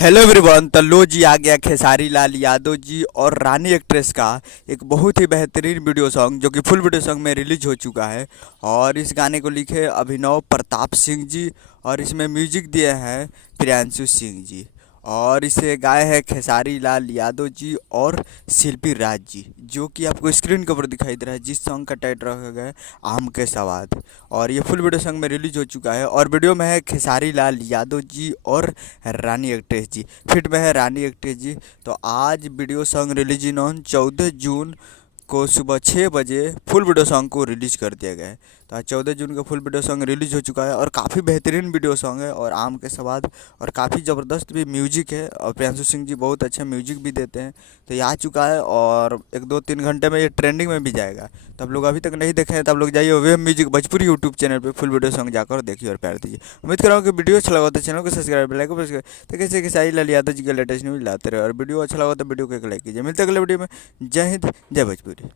Hello everyone. तो लो जी आ गया खेसारी लाल यादव जी और रानी एक्ट्रेस का एक बहुत ही बेहतरीन वीडियो सॉन्ग जो कि फुल वीडियो सॉन्ग में रिलीज हो चुका है। और इस गाने को लिखे अभिनव प्रताप सिंह जी और इसमें म्यूजिक दिए हैं प्रियांशु सिंह जी। और इसे गाए हैं खेसारी लाल यादव जी और शिल्पी राज जी, जो कि आपको स्क्रीन के ऊपर दिखाई दे रहा है, जिस सॉन्ग का टाइटल रखा गया है आम के सवाद। और ये फुल वीडियो सॉन्ग में रिलीज हो चुका है और वीडियो में है खेसारी लाल यादव जी और रानी एक्ट्रेस जी, फिट में है रानी एक्ट्रेस जी। तो आज वीडियो सॉन्ग रिलीजिंग ऑन 14 जून को सुबह 6 बजे फुल वीडियो सॉन्ग को रिलीज कर दिया गया है। तो आज 14 जून को फुल वीडियो सॉन्ग रिलीज हो चुका है और काफ़ी बेहतरीन वीडियो सॉन्ग है और आम के स्वाद और काफ़ी ज़बरदस्त भी म्यूजिक है और प्रियांशु सिंह जी बहुत अच्छा म्यूजिक भी देते हैं। तो ये आ चुका है और 1-2-3 घंटे में ये ट्रेंडिंग में भी जाएगा। तो आप लोग अभी तक नहीं देखे हैं तो आप लोग जाइए web music Bhojpuri YouTube channel पे फुल वीडियो सॉन्ग जाकर देखिए और प्यार दीजिए। उम्मीद कर रहा हूँ कि वीडियो अच्छा लगा तो चैनल को सब्सक्राइब लाइक तो कैसे कि सारी लाल यादव जी के लेटेस्ट न्यूज लाते रहे और वीडियो अच्छा लगा तो वीडियो को एक लाइक कीजिए। मिलते हैं अगले वीडियो में। जय हिंद, जय भोजपुरी।